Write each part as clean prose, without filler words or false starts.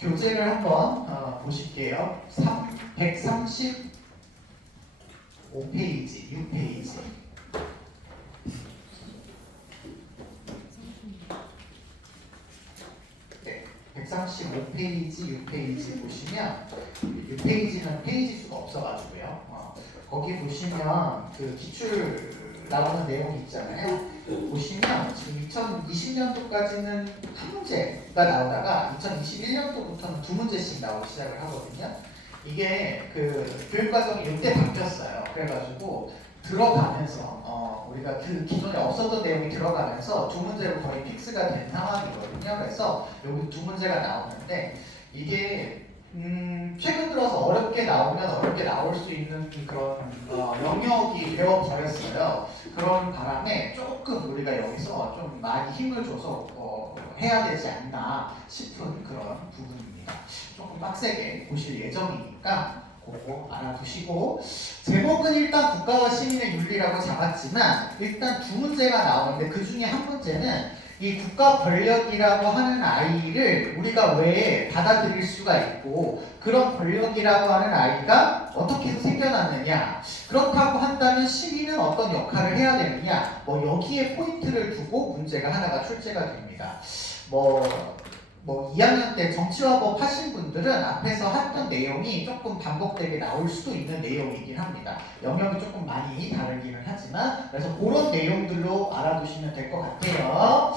교재를 한번 보실게요. 135페이지, 6페이지. 네, 135페이지, 6페이지 보시면 6페이지는 페이지 수가 없어가지고요. 거기 보시면 그 기출 나오는 내용이 있잖아요. 보시면 지금 2020년도까지는 한 문제가 나오다가 2021년도부터는 두 문제씩 나오기 시작을 하거든요. 이게 그 교육과정이 이때 바뀌었어요. 그래가지고 들어가면서 우리가 그 기존에 없었던 내용이 들어가면서 두 문제로 거의 픽스가 된 상황이거든요. 그래서 여기 두 문제가 나오는데 이게 최근 들어서 어렵게 나오면 어렵게 나올 수 있는 그런 영역이 되어버렸어요. 그런 바람에 조금 우리가 여기서 좀 많이 힘을 줘서 해야 되지 않나 싶은 그런 부분입니다. 조금 빡세게 보실 예정이니까 그거 알아두시고, 제목은 일단 국가와 시민의 윤리라고 잡았지만 일단 두 문제가 나오는데 그 중에 한 문제는 이 국가 권력이라고 하는 아이를 우리가 왜 받아들일 수가 있고, 그런 권력이라고 하는 아이가 어떻게 해서 생겨났느냐, 그렇다고 한다면 시민은 어떤 역할을 해야 되느냐, 여기에 포인트를 두고 문제가 하나가 출제가 됩니다. 2학년 때 정치화법 하신 분들은 앞에서 했던 내용이 조금 반복되게 나올 수도 있는 내용이긴 합니다. 영역이 조금 많이 다르기는 하지만, 그래서 그런 내용들로 알아두시면 될 것 같아요.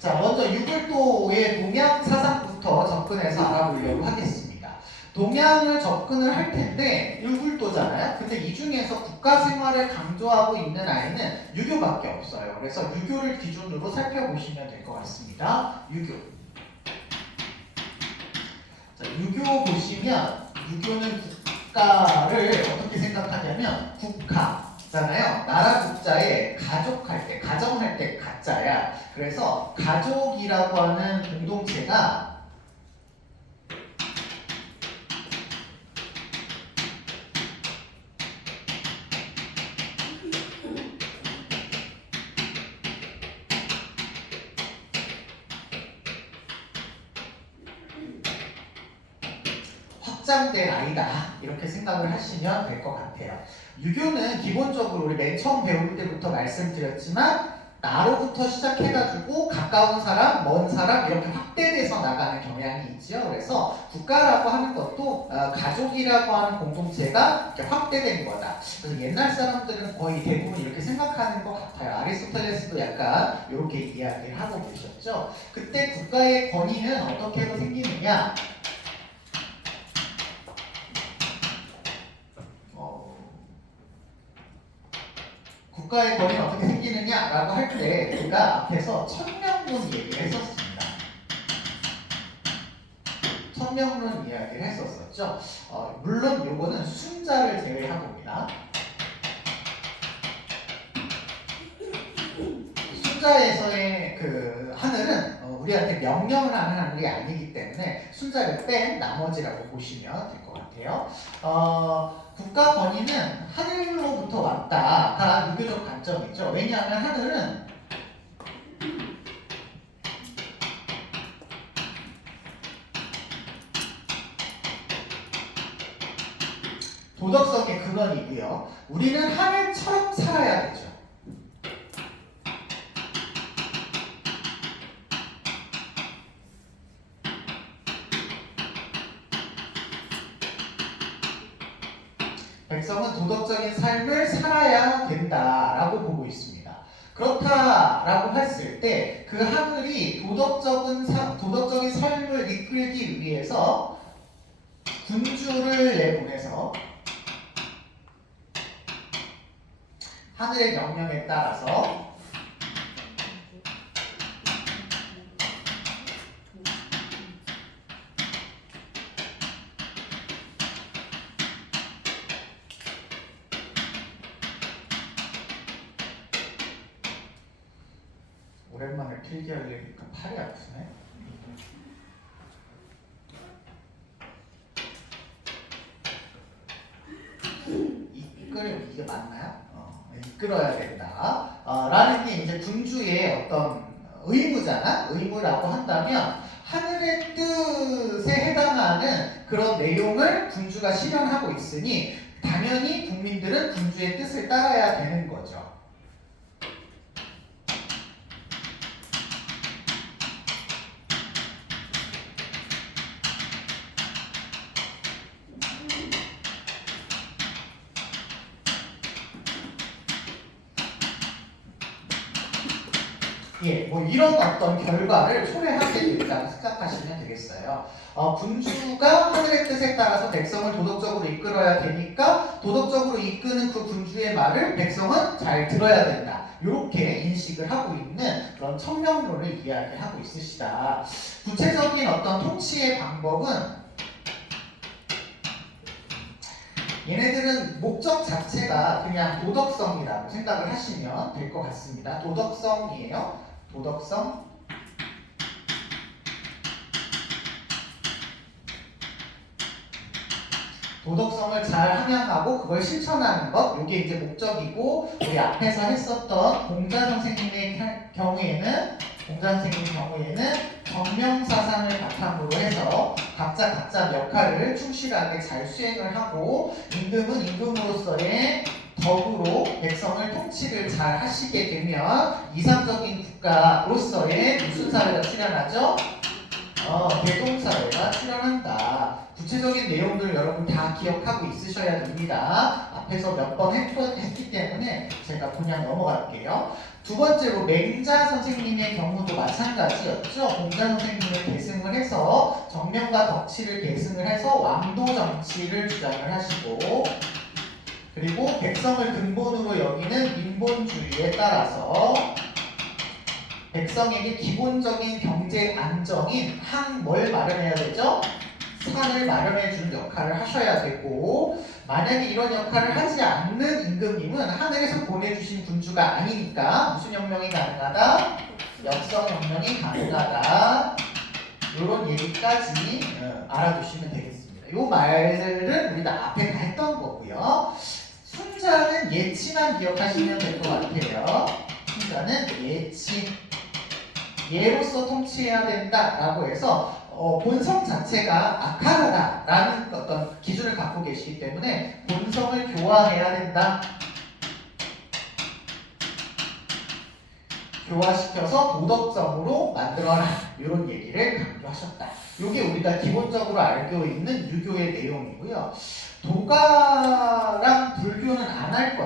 자, 먼저 유불도의 동양 사상부터 접근해서 알아보려고 하겠습니다. 동양을 접근을 할 텐데 유불도잖아요. 근데 이 중에서 국가 생활을 강조하고 있는 아이는 유교밖에 없어요. 그래서 유교를 기준으로 살펴보시면 될 것 같습니다. 유교. 유교 보시면 유교는 국가를 어떻게 생각하냐면 국가잖아요. 나라 국자에 가족할 때, 가정할 때 가짜야. 그래서 가족이라고 하는 공동체가 확장된 아이다, 이렇게 생각을 하시면 될 것 같아요. 유교는 기본적으로 우리 맨 처음 배울 때부터 말씀드렸지만 나로부터 시작해가지고 가까운 사람, 먼 사람 이렇게 확대돼서 나가는 경향이 있죠. 그래서 국가라고 하는 것도 가족이라고 하는 공동체가 이렇게 확대된 거다. 그래서 옛날 사람들은 거의 대부분 이렇게 생각하는 것 같아요. 아리스토텔레스도 약간 이렇게 이야기를 하고 계셨죠. 그때 국가의 권위는 어떻게 해서 생기느냐? 국가의 권위는 어떻게 생기느냐라고 할 때 제가 앞에서 천명론 얘기를 했었습니다. 천명론 이야기를 했었었죠. 물론 요거는 순자를 제외하고입니다. 순자에서의 그 하늘은 우리한테 명령을 하는 하늘이 아니기 때문에 순자를 뺀 나머지라고 보시면 될 것 같아요. 국가 권위는 하늘로부터 왔다가 유교적 관점이죠. 왜냐하면 하늘은 도덕성의 근원이고요. 우리는 하늘처럼 살아야 되죠. 백성은 도덕적인 삶을 살아야 된다라고 보고 있습니다. 그렇다라고 했을 때 그 하늘이 도덕적인 삶을 이끌기 위해서 군주를 내보내서 하늘의 명령에 따라서 오랜만에 필기 하려니까 팔이 아프네. 이게 맞나요? 이끌어야 된다. 라는 게 이제 군주의 어떤 의무잖아? 의무라고 한다면 하늘의 뜻에 해당하는 그런 내용을 군주가 실현하고 있으니 당연히 국민들은 군주의 뜻을 따라야 되는 거죠. 예, 뭐 이런 어떤 결과를 초래하게 된다고 생각하시면 되겠어요. 군주가 하늘의 뜻에 따라서 백성을 도덕적으로 이끌어야 되니까 도덕적으로 이끄는 그 군주의 말을 백성은 잘 들어야 된다. 이렇게 인식을 하고 있는 그런 청명론을 이야기하고 있으시다. 구체적인 어떤 통치의 방법은 얘네들은 목적 자체가 그냥 도덕성이라고 생각을 하시면 될 것 같습니다. 도덕성이에요. 도덕성. 도덕성을 잘 함양하고 그걸 실천하는 것, 이게 이제 목적이고, 우리 앞에서 했었던 공자 선생님의 경우에는 정명사상을 바탕으로 해서 각자 역할을 충실하게 잘 수행을 하고 임금은 임금으로서의 덕으로 백성을 통치를 잘 하시게 되면 이상적인 국가로서의 무슨 사회가 출현하죠? 대동사회가 출현한다. 구체적인 내용들 여러분 다 기억하고 있으셔야 됩니다. 앞에서 몇 번 했기 때문에 제가 그냥 넘어갈게요. 두 번째로 맹자 선생님의 경우도 마찬가지였죠. 공자 선생님을 계승을 해서 정명과 덕치를 계승을 해서 왕도 정치를 주장을 하시고, 그리고 백성을 근본으로 여기는 민본주의에 따라서 백성에게 기본적인 경제 안정인 뭘 마련해야 되죠? 산을 마련해 주는 역할을 하셔야 되고, 만약에 이런 역할을 하지 않는 임금님은 하늘에서 보내주신 군주가 아니니까 무슨 혁명이 가능하다? 역성혁명이 가능하다. 이런 얘기까지 알아두시면 되겠습니다. 이 말들은 우리 다 앞에 다 했던 거고요. 순자는 예치만 기억하시면 될 것 같아요. 순자는 예치. 예로서 통치해야 된다라고 해서 본성 자체가 악하다라는 어떤 기준을 갖고 계시기 때문에 본성을 교화해야 된다. 교화시켜서 도덕성으로 만들어라. 이런 얘기를 강조하셨다. 이게 우리가 기본적으로 알고 있는 유교의 내용이고요. 도가랑 불교는 안 할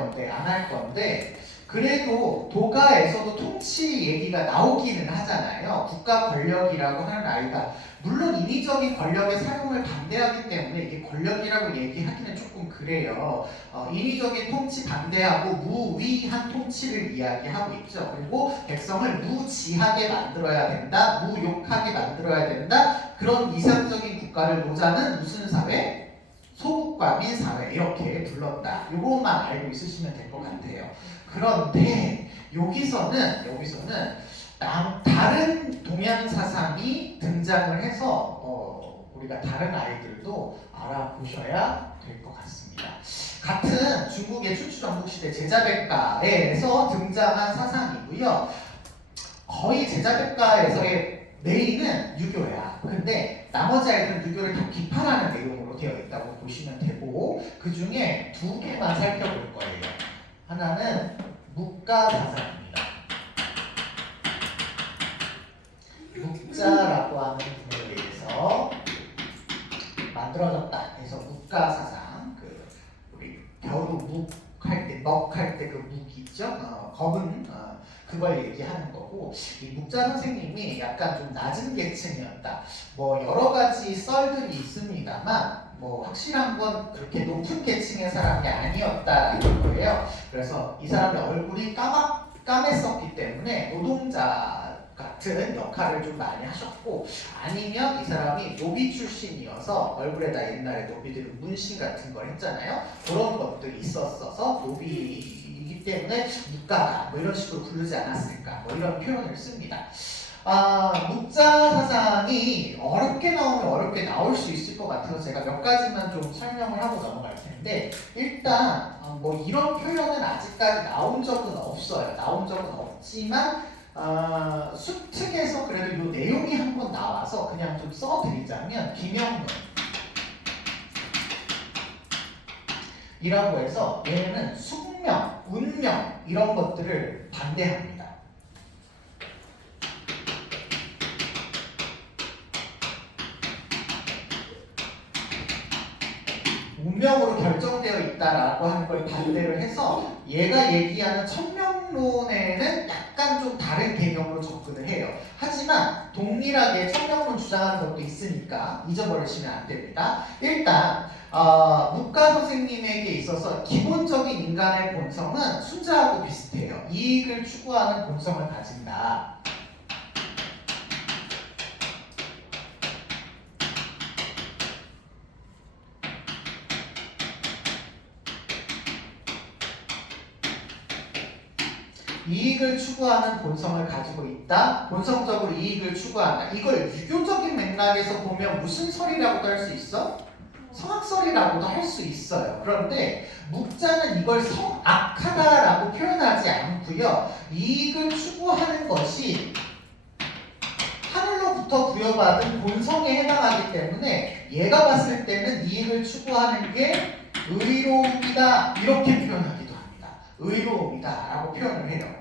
건데 그래도 도가에서도 통치 얘기가 나오기는 하잖아요. 국가 권력이라고 하는 아이가 물론 인위적인 권력의 사용을 반대하기 때문에 이게 권력이라고 얘기하기는 조금 그래요. 인위적인 통치 반대하고 무위한 통치를 이야기하고 있죠. 그리고 백성을 무지하게 만들어야 된다, 무욕하게 만들어야 된다. 그런 이상적인 국가를 노자는 무슨 사회? 소국과민 사회 이렇게 불렀다. 요것만 알고 있으시면 될 것 같아요. 그런데 여기서는 다른 동양 사상이 등장을 해서 우리가 다른 아이들도 알아보셔야 될 것 같습니다. 같은 중국의 춘추전국시대 제자백가에서 등장한 사상이고요. 거의 제자백가에서의 메인은 유교야. 근데 나머지 아이들은 유교를 다 비판하는 내용으로 되어 있다고 보시면 되고, 그 중에 두 개만 살펴볼 거예요. 하나는 묵가사상입니다. 묵자라고 하는 분에 의해서 만들어졌다 해서 묵가사상, 우리 겨루 묵할 때, 먹할 때 그 묵 있죠? 검은 그걸 얘기하는 거고, 이 묵자 선생님이 약간 좀 낮은 계층이었다. 뭐 여러 가지 썰들이 있습니다만 뭐 확실한 건 그렇게 높은 계층의 사람이 아니었다는 거예요. 그래서 이 사람의 얼굴이 까맸었기 때문에 노동자 같은 역할을 좀 많이 하셨고, 아니면 이 사람이 노비 출신이어서 얼굴에다 옛날에 노비들은 문신 같은 걸 했잖아요. 그런 것들이 있었어서 노비이기 때문에 묵가다 뭐 이런 식으로 부르지 않았을까, 뭐 이런 표현을 씁니다. 묵자 사상이 어렵게 나오면 어렵게 나올 수 있을 것 같아서 제가 몇 가지만 좀 설명을 하고 넘어갈 텐데, 일단 뭐 이런 표현은 아직까지 나온 적은 없어요. 나온 적은 없지만 수특에서 그래도 이 내용이 한번 나와서 그냥 좀 써드리자면 비명론 이라고 해서 얘는 숙명, 운명 이런 것들을 반대합니다. 운명으로 결정되어 있다라고 하는 걸 반대를 해서 얘가 얘기하는 천명론에는 약간 좀 다른 개념으로 접근을 해요. 하지만 동일하게 천명론 주장하는 것도 있으니까 잊어버리시면 안 됩니다. 일단 문과 선생님에게 있어서 기본적인 인간의 본성은 순자하고 비슷해요. 이익을 추구하는 본성을 가진다. 이익을 추구하는 본성을 가지고 있다. 본성적으로 이익을 추구한다. 이걸 유교적인 맥락에서 보면 무슨 설이라고도 할 수 있어? 성악설이라고도 할 수 있어요. 그런데 묵자는 이걸 성악하다라고 표현하지 않고요. 이익을 추구하는 것이 하늘로부터 부여받은 본성에 해당하기 때문에 얘가 봤을 때는 이익을 추구하는 게 의로움이다 이렇게 표현하기도 합니다. 의로움이다 라고 표현을 해요.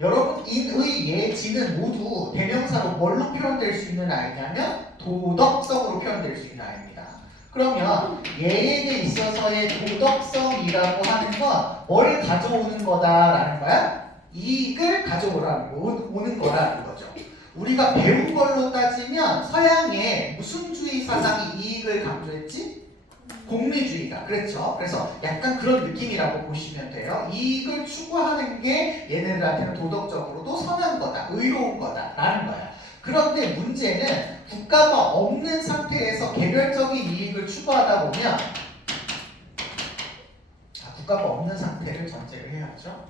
여러분 인의 예지는 모두 대명사로 뭘로 표현될 수 있는 아이냐면 도덕성으로 표현될 수 있는 아이입니다. 그러면 얘에게 있어서의 도덕성이라고 하는 건 뭘 가져오는 거다라는 거야? 이익을 가져오는 거라는 거죠. 우리가 배운 걸로 따지면 서양의 무슨주의 사상이 이익을 강조했지? 공리주의다. 그렇죠? 그래서 약간 그런 느낌이라고 보시면 돼요. 이익을 추구하는 게 얘네들한테는 도덕적으로도 선한 거다. 의로운 거다. 라는 거야. 그런데 문제는 국가가 없는 상태에서 개별적인 이익을 추구하다 보면 국가가 없는 상태를 전제를 해야죠.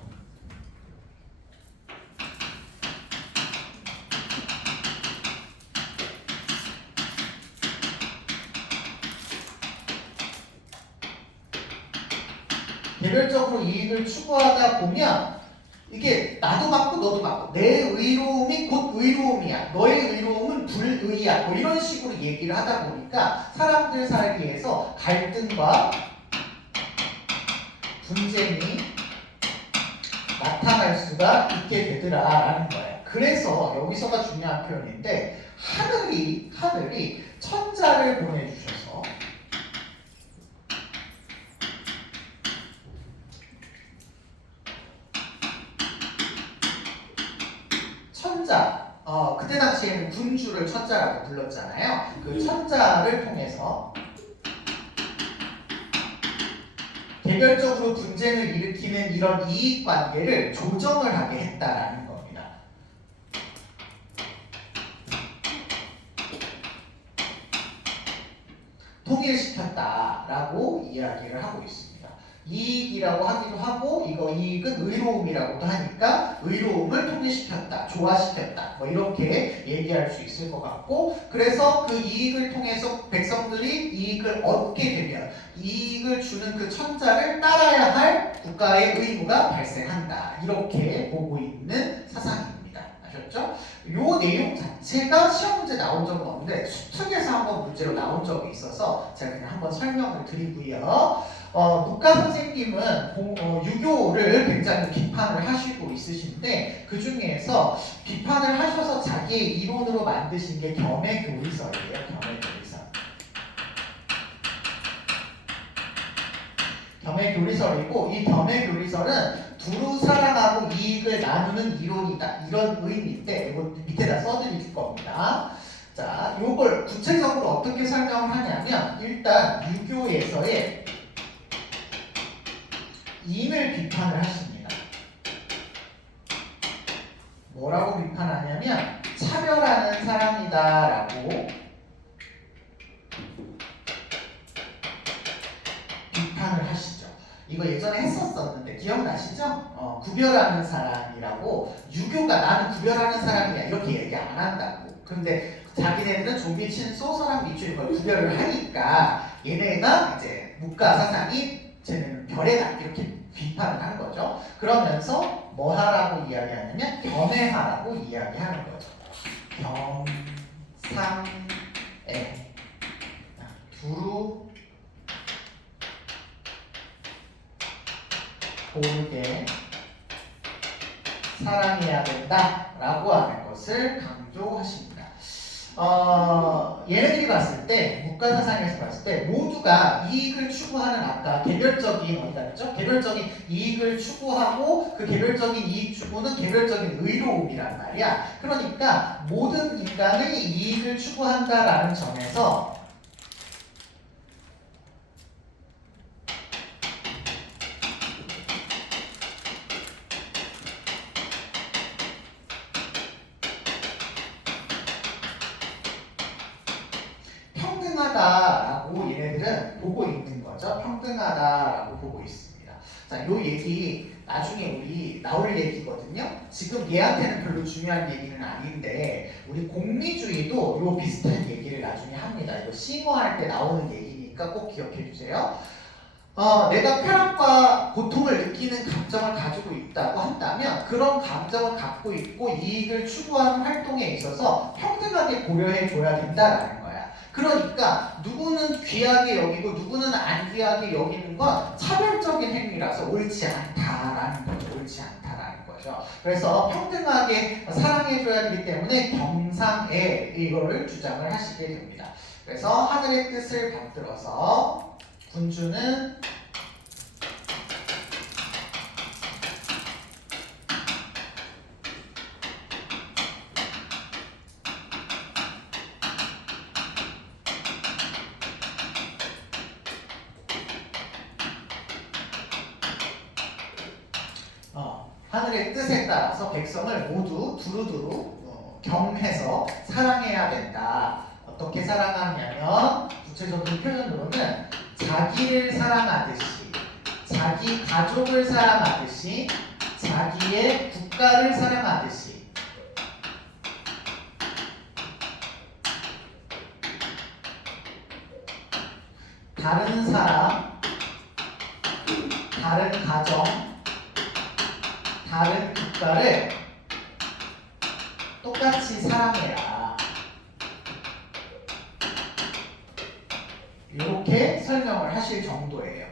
개별적으로 이익을 추구하다 보면 이게 나도 맞고 너도 맞고 내 의로움이 곧 의로움이야. 너의 의로움은 불의야. 뭐 이런 식으로 얘기를 하다 보니까 사람들 사이에서 갈등과 분쟁이 나타날 수가 있게 되더라라는 거예요. 그래서 여기서가 중요한 표현인데 하늘이 천자를 보내주셔서 천자, 그때 당시에는 군주를 천자라고 불렀잖아요. 그 천자를 통해서 개별적으로 분쟁을 일으키는 이런 이익관계를 조정을 하게 했다라는 겁니다. 통일시켰다라고 이야기를 하고 있습니다. 이익이라고 하기도 하고 이거 이익은 의로움이라고도 하니까 의로움을 통일시켰다, 조화시켰다 뭐 이렇게 얘기할 수 있을 것 같고 그래서 그 이익을 통해서 백성들이 이익을 얻게 되면 이익을 주는 그 천자를 따라야 할 국가의 의무가 발생한다 이렇게 보고 있는 사상입니다. 아셨죠? 요 내용 자체가 시험 문제 나온 적은 없는데 수특에서 한번 문제로 나온 적이 있어서 제가 그냥 한번 설명을 드리고요. 문과 선생님은 유교를 굉장히 비판을 하시고 있으신데 그 중에서 비판을 하셔서 자기의 이론으로 만드신 게 겸해교리설이에요. 겸해교리설. 겸해교리설이고 이 겸해교리설은 두루 사랑하고 이익을 나누는 이론이다. 이런 의미인데 이거 밑에다 써드릴 겁니다. 자, 이걸 구체적으로 어떻게 설명을 하냐면 일단 유교에서의 인을 비판을 하십니다. 뭐라고 비판하냐면 차별하는 사람이다라고 비판을 하시죠. 이거 예전에 했었었는데 기억나시죠? 구별하는 사람이라고 유교가 나는 구별하는 사람이야 이렇게 얘기 안 한다고. 근데 자기네들은 좀비 친소 사람 미추 이걸 구별을 하니까 얘네가 이제 문과 사상이 쟤네는 별에다 이렇게 비판을 한 거죠. 그러면서 뭐 하라고 이야기하냐면 겸해하라고 이야기하는 거죠. 겸상애 두루 고르게 사랑해야 된다라고 하는 것을 강조하십니다. 얘네들이 봤을 때 문과사상에서 봤을 때 모두가 이익을 추구하는 아까 개별적인 어디다 그랬죠? 개별적인 이익을 추구하고 그 개별적인 이익 추구는 개별적인 의로움이란 말이야. 그러니까 모든 인간의 이익을 추구한다라는 점에서 평등하다라고 얘네들은 보고 있는 거죠. 평등하다라고 보고 있습니다. 자, 요 얘기 나중에 우리 나올 얘기거든요. 지금 얘한테는 별로 중요한 얘기는 아닌데 우리 공리주의도 요 비슷한 얘기를 나중에 합니다. 이거 심어할 때 나오는 얘기니까 꼭 기억해 주세요. 내가 쾌락과 고통을 느끼는 감정을 가지고 있다고 한다면 그런 감정을 갖고 있고 이익을 추구하는 활동에 있어서 평등하게 고려해 줘야 된다라는 거야. 그러니까 누구는 귀하게 여기고 누구는 안 귀하게 여기는 건 차별적인 행위라서 옳지 않다라는 거죠. 옳지 않다라는 거죠. 그래서 평등하게 사랑해줘야 되기 때문에 겸상애 이거를 주장을 하시게 됩니다. 그래서 하늘의 뜻을 받들어서 군주는 하늘의 뜻에 따라서 백성을 모두 두루두루 겸해서 사랑해야 된다. 어떻게 사랑하냐면 구체적인 표현으로는 자기를 사랑하듯이, 자기 가족을 사랑하듯이, 자기의 국가를 사랑하듯이 다른 사람, 다른 가정, 다른 국가를 똑같이 사랑해라. 이렇게 설명을 하실 정도예요.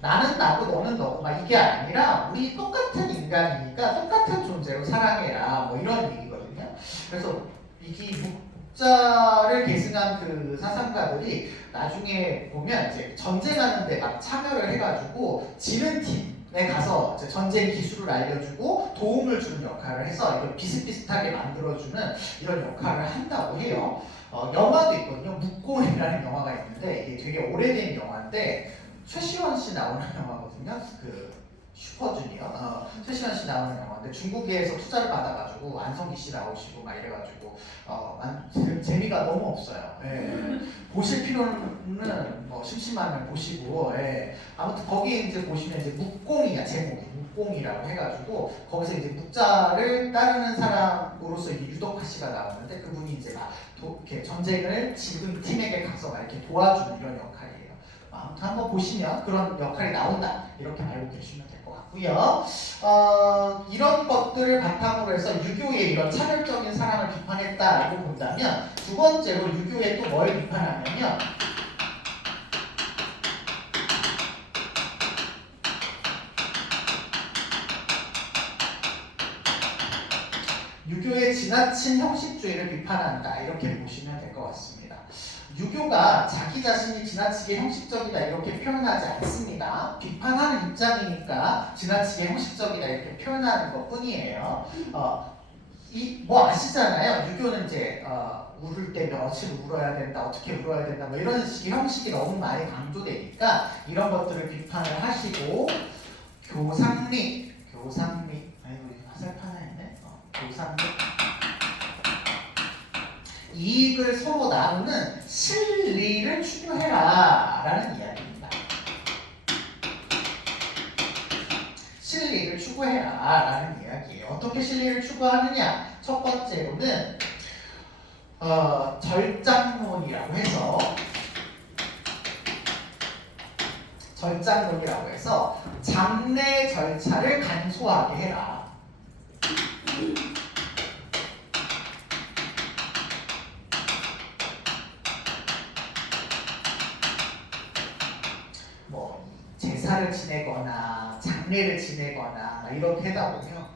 나는 나고 너는 너고 막 이게 아니라 우리 똑같은 인간이니까 똑같은 존재로 사랑해라. 뭐 이런 얘기거든요. 그래서 이게 국자를 계승한 그 사상가들이 나중에 보면 이제 전쟁하는데 막 참여를 해가지고 지는 팀에 가서 이제 전쟁 기술을 알려주고 도움을 주는 역할을 해서 이걸 비슷비슷하게 만들어주는 이런 역할을 한다고 해요. 영화도 있거든요. 묵공이라는 영화가 있는데 이게 되게 오래된 영화인데 최시원 씨 나오는 영화거든요. 그 슈퍼주니어 최시원 씨 나오는 영화인데 중국에서 투자를 받아가지고 안성기 씨 나오시고 막 이래가지고 재미가 너무 없어요. 예. 보실 필요는 뭐 심심하면 보시고 아무튼 거기 이제 보시면 이제 묵공이야 제목이 묵공이라고 해가지고 거기서 이제 묵자를 따르는 사람으로서 유덕화 씨가 나오는데 그분이 이제 막 이렇게 전쟁을 지금 팀에게 가서 막 이렇게 도와주는 이런 역할이에요. 아무튼 한번 보시면 그런 역할이 나온다 이렇게 알고 계시면 될 것 같고요. 이런 것들을 바탕으로 해서 유교의 이런 차별적인 사랑을 비판했다라고 본다면 두 번째로 유교에 또 뭘 비판하냐면 유교의 지나친 형식주의를 비판한다 이렇게 보시면 될 것 같습니다. 유교가 자기 자신이 지나치게 형식적이다 이렇게 표현하지 않습니다. 비판하는 입장이니까 지나치게 형식적이다 이렇게 표현하는 것 뿐이에요. 뭐 아시잖아요. 유교는 이제 울을 때 며칠 울어야 된다, 어떻게 울어야 된다, 뭐 이런 식의 형식이 너무 많이 강조되니까 이런 것들을 비판을 하시고 교상리, 아이고 화살판 했네. 교상리. 이익을 서로 나누는 실리를 추구해라 라는 이야기입니다. 실리를 추구해라 라는 이야기예요. 어떻게 실리를 추구하느냐? 첫 번째로는 절장론이라고 해서 장래 절차를 간소하게 해라. 뭐 제사를 지내거나 장례를 지내거나 이렇게 하다 보면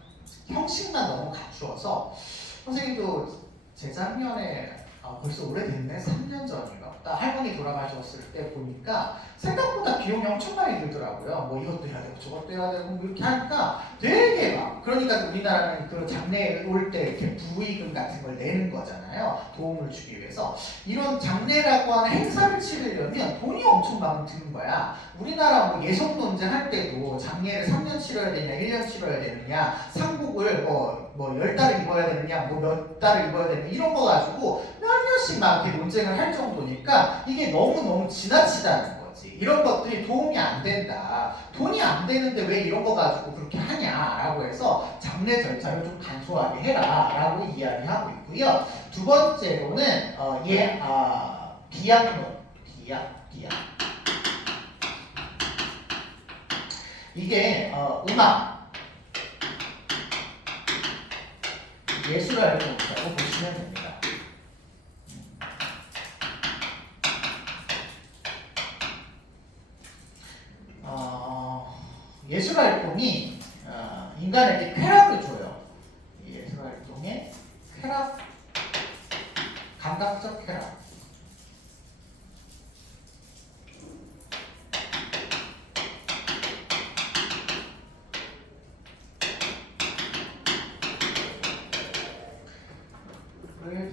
형식만 너무 갖추어서 선생님도 재작년에 벌써 오래됐네. 3년 전인가. 딱 할머니 돌아가셨을 때 보니까 생각보다 비용이 엄청 많이 들더라고요. 뭐 이것도 해야 되고 저것도 해야 되고 뭐 이렇게 하니까 되게 막 그러니까 우리나라는 그 장례 올 때 이렇게 부의금 같은 걸 내는 거잖아요. 도움을 주기 위해서. 이런 장례라고 하는 행사를 치르려면 돈이 엄청 많이 드는 거야. 우리나라 뭐 예속 논쟁 할 때도 장례를 3년 치러야 되냐 1년 치러야 되느냐 상복을 뭐 10달을 입어야 되느냐 뭐 몇 달을 입어야 되느냐 이런 거 가지고 몇 년씩 막 이렇게 논쟁을 할 정도니까 이게 너무너무 지나치다는 거지. 이런 것들이 도움이 안 된다. 돈이 안 되는데 왜 이런 거 가지고 그렇게 하냐라고 해서 장례 절차를 좀 간소하게 해라라고 이야기하고 있고요. 두 번째로는 비약론, 비약. 이게 음악, 예술활동이라고 보시면 됩니다. 예술활동이 인간에게 쾌락을 줘요. 예술활동에 쾌락, 감각적 쾌락.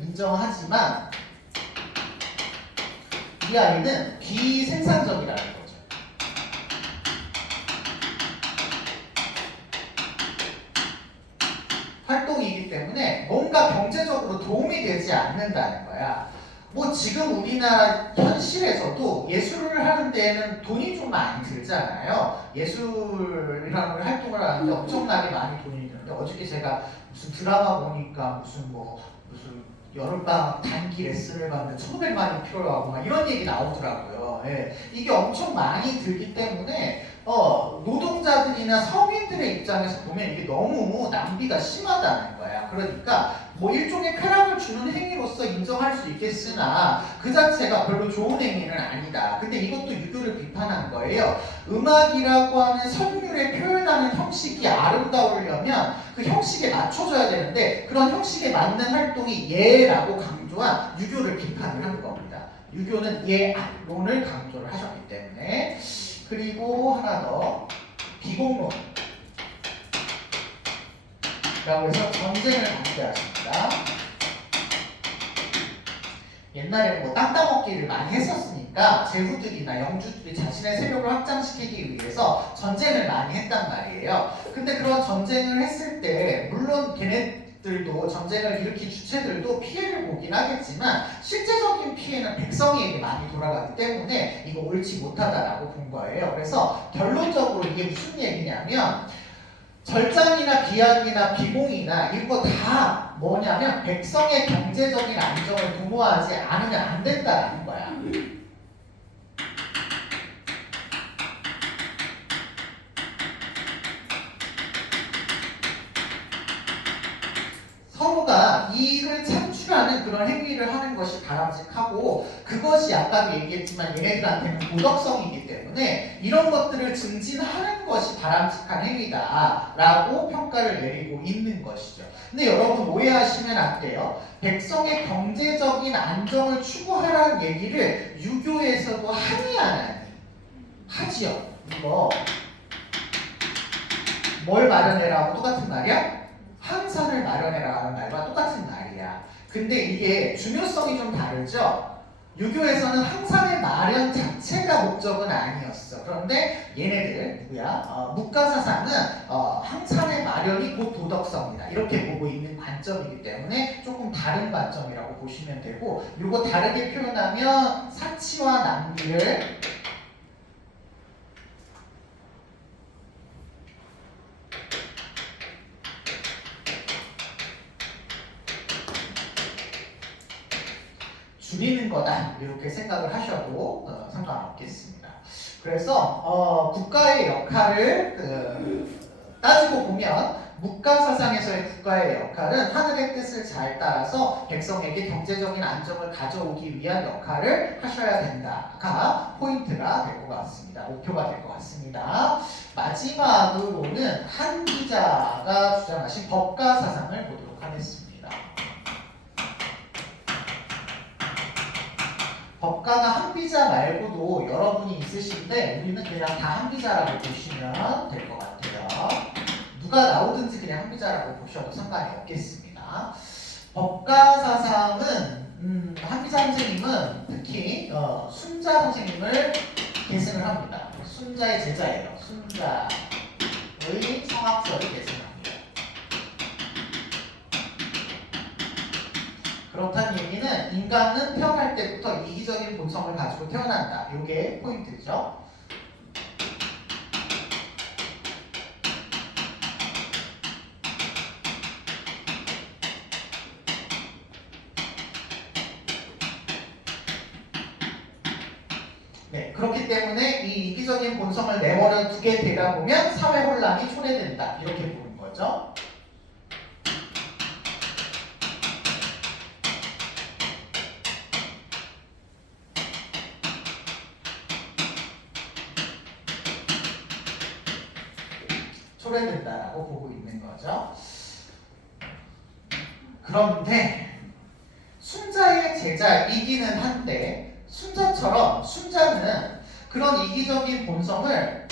인정하지만 이 아이는 비생산적이라는 거죠. 활동이기 때문에 뭔가 경제적으로 도움이 되지 않는다는 거야. 뭐 지금 우리나라 현실에서도 예술을 하는 데에는 돈이 좀 많이 들잖아요. 예술이라는 활동을 하는데 엄청나게 많이 돈이 드는데 어저께 제가 무슨 드라마 보니까 무슨 여름방학 단기 레슨을 받는데 1,500만 원이 필요하고 막 이런 얘기 나오더라고요. 예. 이게 엄청 많이 들기 때문에 노동자들이나 서민들의 입장에서 보면 이게 너무 낭비가 심하다는 거야. 그러니까 뭐 일종의 쾌락을 주는 행위로서 인정할 수 있겠으나 그 자체가 별로 좋은 행위는 아니다. 근데 이것도 유교를 비판한 거예요. 음악이라고 하는 선율에 표현하는 형식이 아름다우려면 그 형식에 맞춰줘야 되는데 그런 형식에 맞는 활동이 예라고 강조한 유교를 비판을 한 겁니다. 유교는 예론을 강조를 하셨기 때문에. 그리고 하나 더 비공론 라고 해서 전쟁을 반대하십니다. 옛날에 뭐 땅 따먹기를 많이 했었으니까 제후들이나 영주들이 자신의 세력을 확장시키기 위해서 전쟁을 많이 했단 말이에요. 근데 그런 전쟁을 했을 때 물론 걔네들도 전쟁을 일으킨 주체들도 피해를 보긴 하겠지만 실제적인 피해는 백성에게 많이 돌아가기 때문에 이거 옳지 못하다라고 본 거예요. 그래서 결론적으로 이게 무슨 얘기냐면 절장이나 비약이나 비공이나 이거 다 뭐냐면 백성의 경제적인 안정을 도모하지 않으면 안 된다는 거야. 서로가 이익을 창출하는 그런 행위를 하는 것이 바람직하고 그것이 아까도 얘기했지만 얘네들한테는 도덕성이기 때문에 이런 것들을 증진하는 것이 바람직한 행위다라고 평가를 내리고 있는 것이죠. 근데 여러분 오해하시면 안 돼요. 백성의 경제적인 안정을 추구하라는 얘기를 유교에서도 하니 안 하니? 하지요. 이거 뭘 마련해라고 똑같은 말이야? 항산을 마련해라는 말과 똑같은 말이야. 근데 이게 중요성이 좀 다르죠? 유교에서는 항산의 마련 자체가 목적은 아니었어. 그런데 얘네들 누구야? 묵가사상은 항산의 마련이 곧 도덕성이다. 이렇게 보고 있는 관점이기 때문에 조금 다른 관점이라고 보시면 되고 이거 다르게 표현하면 사치와 낭비를 줄이는 거다 이렇게 생각을 하셔도 상관없겠습니다. 그래서 국가의 역할을 따지고 보면 국가사상에서의 국가의 역할은 하늘의 뜻을 잘 따라서 백성에게 경제적인 안정을 가져오기 위한 역할을 하셔야 된다가 포인트가 될 것 같습니다. 목표가 될 것 같습니다. 마지막으로는 한 기자가 주장하신 법가사상을 보도록 하겠습니다. 법가가 한비자 말고도 여러분이 있으신데 우리는 그냥 다 한비자라고 보시면 될 것 같아요. 누가 나오든지 그냥 한비자라고 보셔도 상관이 없겠습니다. 법가사상은 한비자 선생님은 특히 순자 선생님을 계승을 합니다. 순자의 제자예요. 순자의 성학설을 계승합니다. 그렇다는 얘기는 인간은 태어날 때부터 이기적인 본성을 가지고 태어난다. 이게 포인트죠. 네, 그렇기 때문에 이 이기적인 본성을 내버려 두게 되다 보면 사회 혼란이 초래된다. 이렇게 보는 거죠. 초래된다라고 보고 있는 거죠. 그런데 순자의 제자이기는 한데 순자처럼 순자는 그런 이기적인 본성을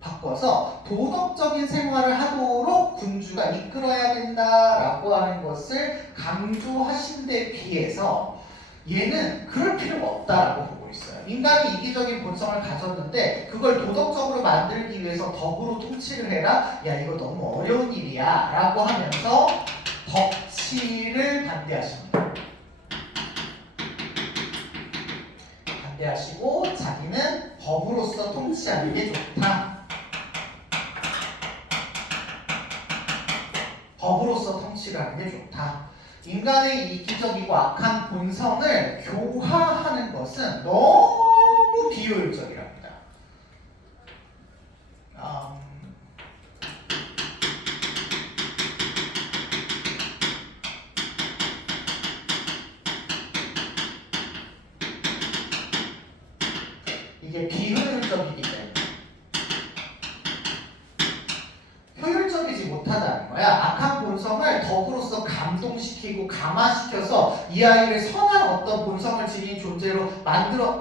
바꿔서 도덕적인 생활을 하도록 군주가 이끌어야 된다라고 하는 것을 강조하신 데 비해서 얘는 그럴 필요가 없다라고 보고 있어요. 인간이 이기적인 본성을 가졌는데 그걸 도덕적으로 만들기 위해서 덕으로 통치를 해라? 야, 이거 너무 어려운 일이야 라고 하면서 덕치를 반대하십니다. 반대하시고 자기는 법으로서 통치하는 게 좋다. 법으로서 통치를 하는 게 좋다. 인간의 이기적이고 악한 본성을 교화하는 것은 너무 비효율적이랍니다. 이게 비효율적이기 때문에 효율적이지 못하다는 거야. 악한 본성을 덕으로서 감동시키고 감화시켜서 이 아이를 선한 어떤 본성을 지닌 존재로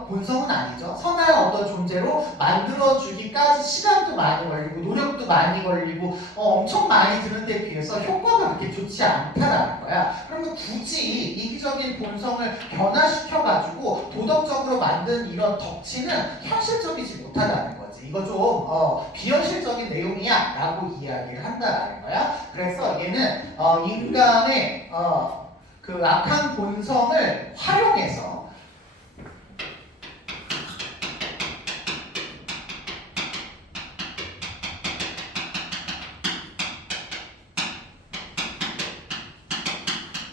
본성은 아니죠. 선한 어떤 존재로 만들어주기까지 시간도 많이 걸리고 노력도 많이 걸리고 엄청 많이 드는 데 비해서 효과가 그렇게 좋지 않다라는 거야. 그러면 굳이 이기적인 본성을 변화시켜가지고 도덕적으로 만든 이런 덕치는 현실적이지 못하다는 거지. 이거 좀 비현실적인 내용이야 라고 이야기를 한다라는 거야. 그래서 얘는 인간의 그 악한 본성을 활용해서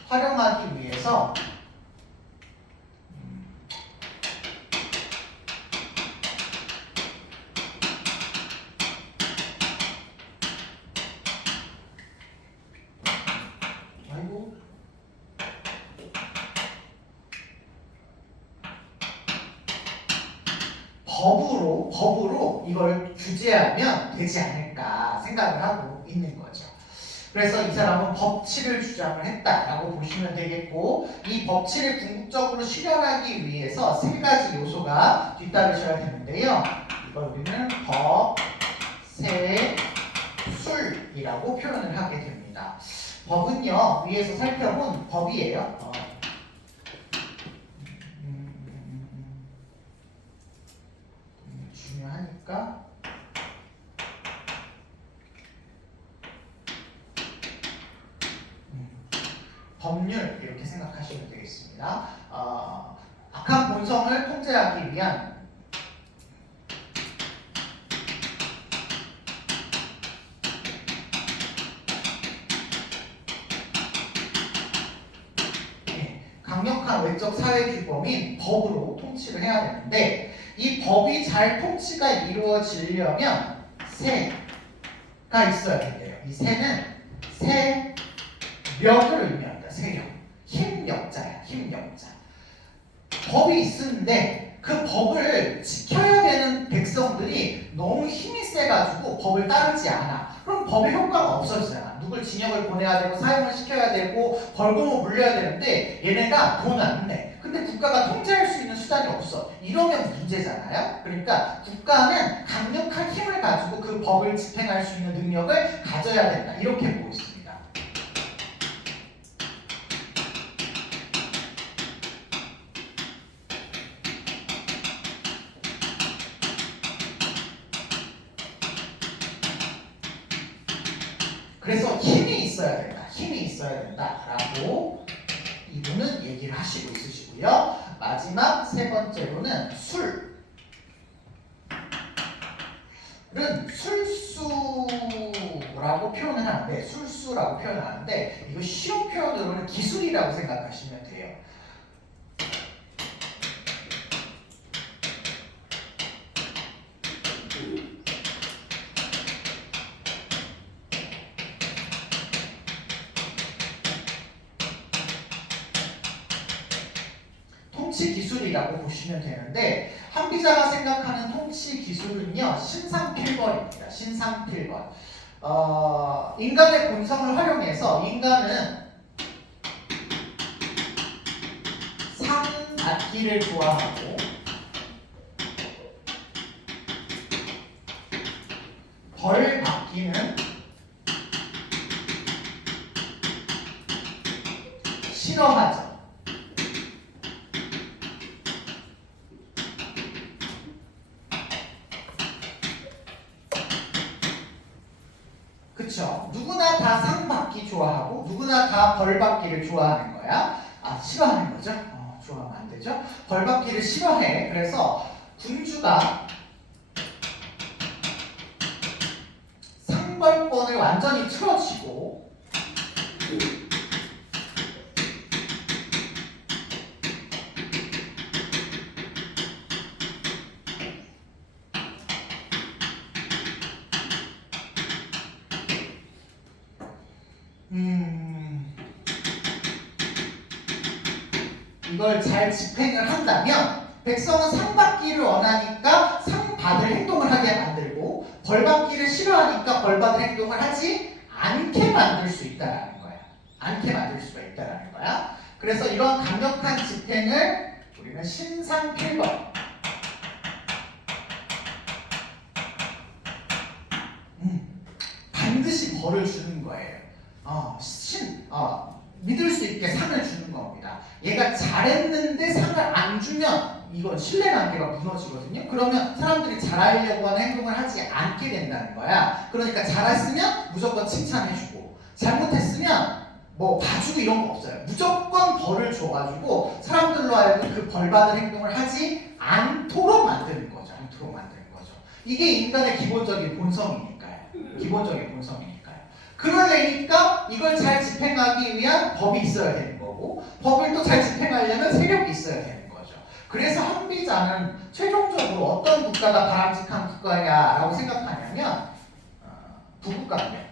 활용하기 위해서 법으로 이걸 규제하면 되지 않을까 생각을 하고 있는 거죠. 그래서 이 사람은 법치를 주장을 했다라고 보시면 되겠고, 이 법치를 궁극적으로 실현하기 위해서 세 가지 요소가 뒤따르셔야 되는데요. 이걸 우리는 법, 세, 술이라고 표현을 하게 됩니다. 법은요, 위에서 살펴본 법이에요. 중요하니까 법률 이렇게 생각하시면 되겠습니다. 악한 본성을 통제하기 위한 강력한 강력한 외적 사회 규범인 법으로 통치를 해야 되는데 이 법이 잘 통치가 이루어지려면 세가 있어야 된대요. 이 세는 세력을 의미합니다. 세력. 힘력자야. 힘력자. 법이 있는데 그 법을 지켜야 되는 백성들이 너무 힘이 세가지고 법을 따르지 않아. 그럼 법의 효과가 없어지잖아. 누굴 징역을 보내야 되고 사형을 시켜야 되고 벌금을 물려야 되는데 얘네가 돈 안 내. 근데 국가가 통제할 수 있는 수단이 없어. 이러면 문제잖아요. 그러니까 국가는 강력한 힘을 가지고 그 법을 집행할 수 있는 능력을 가져야 된다. 이렇게 보고 있습니다. 그래서 힘이 있어야 된다. 힘이 있어야 된다라고 이분은 얘기를 하시고 있으시고요. 마지막 세 번째로는 술은 술수라고 표현을 하는데 술수라고 표현을 하는데 이거 쉬운 표현으로는 기술이라고 생각하시면 돼요. 통치 기술이라고 보시면 되는데 한비자가 생각하는 통치 기술은요 신상필벌입니다. 신상필벌. 인간의 본성을 활용해서 인간은 상받기를 좋아하고 벌 받기는 싫어하죠. 그쵸? 누구나 다 상 받기 좋아하고 누구나 다 벌 받기를 좋아하는 거야. 아, 싫어하는 거죠? 좋아하면 안 되죠? 벌 받기를 싫어해. 그래서 군주가 상벌권을 완전히 틀어지고 이걸 잘 집행을 한다면 백성은 상 받기를 원하니까 상 받을 행동을 하게 만들고 벌 받기를 싫어하니까 벌 받을 행동을 하지 않게 만들 수 있다라는 거야. 않게 만들 수가 있다라는 거야. 그래서 이런 강력한 집행을 우리는 신상필벌. 반드시 벌을 주는 거예요. 믿을 수 있게 상을 주는 겁니다. 얘가 잘했는데 상을 안 주면 이건 신뢰관계가 무너지거든요. 그러면 사람들이 잘하려고 하는 행동을 하지 않게 된다는 거야. 그러니까 잘했으면 무조건 칭찬해주고 잘못했으면 뭐 봐주고 이런 거 없어요. 무조건 벌을 줘가지고 사람들로 하여금 그 벌받을 행동을 하지 않도록 만드는 거죠. 않도록 만드는 거죠. 이게 인간의 기본적인 본성이니까요. 기본적인 본성이니까요. 그러려니까 이걸 잘 집행하기 위한 법이 있어야 되는 거고 법을 또 잘 집행하려면 세력이 있어야 되는 거죠. 그래서 한비자는 최종적으로 어떤 국가가 바람직한 국가냐라고 생각하냐면 부국간병.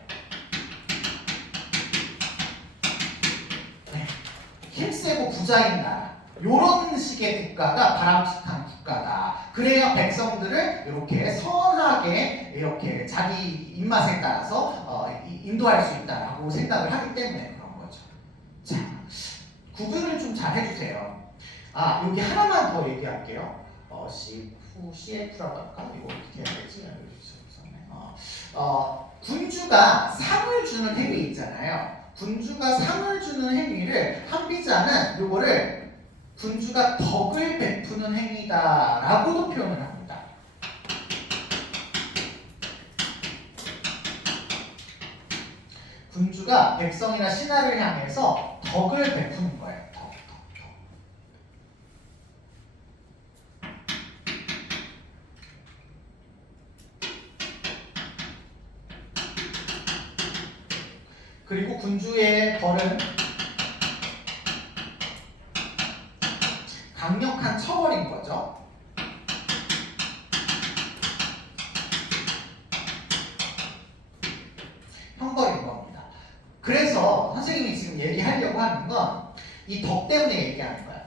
힘세고 부자인 나라 요런 식의 국가가 바람직한 국가다. 그래야 백성들을 이렇게 선하게 이렇게 자기 입맛에 따라서 인도할 수 있다라고 생각을 하기 때문에 그런 거죠. 자, 구분을 좀 잘 해주세요. 여기 하나만 더 얘기할게요. CF라고 할까? 이거 어떻게 해야 되지? 군주가 상을 주는 행위 있잖아요. 군주가 상을 주는 행위를 한비자는 요거를 군주가 덕을 베푸는 행위다라고도 표현을 합니다. 군주가 백성이나 신하를 향해서 덕을 베푸는 거예요. 덕. 그리고 군주의 벌은 강력한 처벌인 거죠. 형벌인 겁니다. 그래서 선생님이 지금 얘기하려고 하는 건 이 덕 때문에 얘기하는 거야.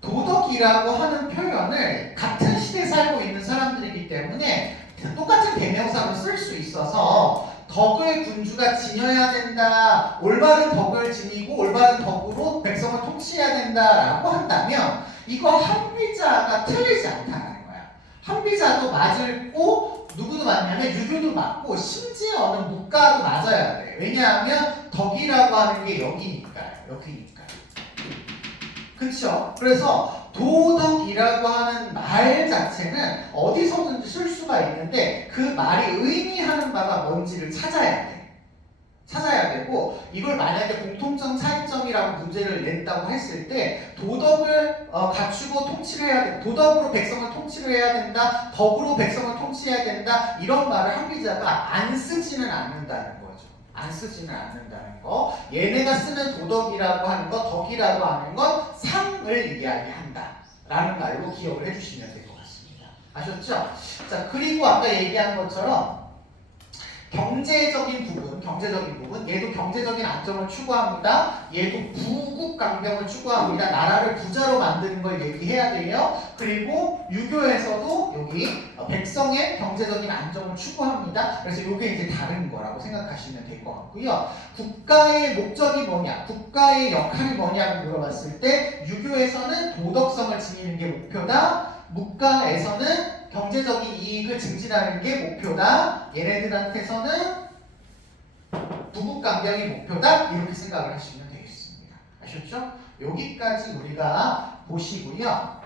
도덕이라고 하는 표현을 같은 시대에 살고 있는 사람들이기 때문에 똑같은 대명사로 쓸 수 있어서 덕을 군주가 지녀야 된다, 올바른 덕을 지니고 올바른 덕으로 백성을 통치해야 된다라고 한다면 이거 한비자가 틀리지 않다는 거야. 한비자도 맞고 누구도 맞냐면 유교도 맞고 심지어는 묵가도 맞아야 돼. 왜냐하면 덕이라고 하는 게 여기니까요. 여기니까요. 그렇죠? 그래서 도덕이라고 하는 말 자체는 어디서든지 쓸 수가 있는데 그 말이 의미하는 바가 뭔지를 찾아야 돼. 찾아야 되고 이걸 만약에 공통점 차이점이라고 문제를 낸다고 했을 때 도덕을 갖추고 통치를 해야 된다. 도덕으로 백성을 통치를 해야 된다. 덕으로 백성을 통치해야 된다. 이런 말을 한비자가 안 쓰지는 않는다는 거죠. 안 쓰지는 않는다는 거. 얘네가 쓰는 도덕이라고 하는 거, 덕이라고 하는 건 상을 이야기한다. 라는 말로 기억을 해주시면 될 것 같습니다. 아셨죠? 자, 그리고 아까 얘기한 것처럼 경제적인 부분, 얘도 경제적인 안정을 추구합니다. 얘도 부국강병을 추구합니다. 나라를 부자로 만드는 걸 얘기해야 돼요. 그리고 유교에서도 여기 백성의 경제적인 안정을 추구합니다. 그래서 이게 이제 다른 거라고 생각하시면 될 것 같고요. 국가의 목적이 뭐냐, 국가의 역할이 뭐냐고 물어봤을 때 유교에서는 도덕성을 지니는 게 목표다. 묵가에서는 경제적인 이익을 증진하는 게 목표다. 얘네들한테서는 부국강병이 목표다. 이렇게 생각을 하시면 되겠습니다. 아셨죠? 여기까지 우리가 보시고요.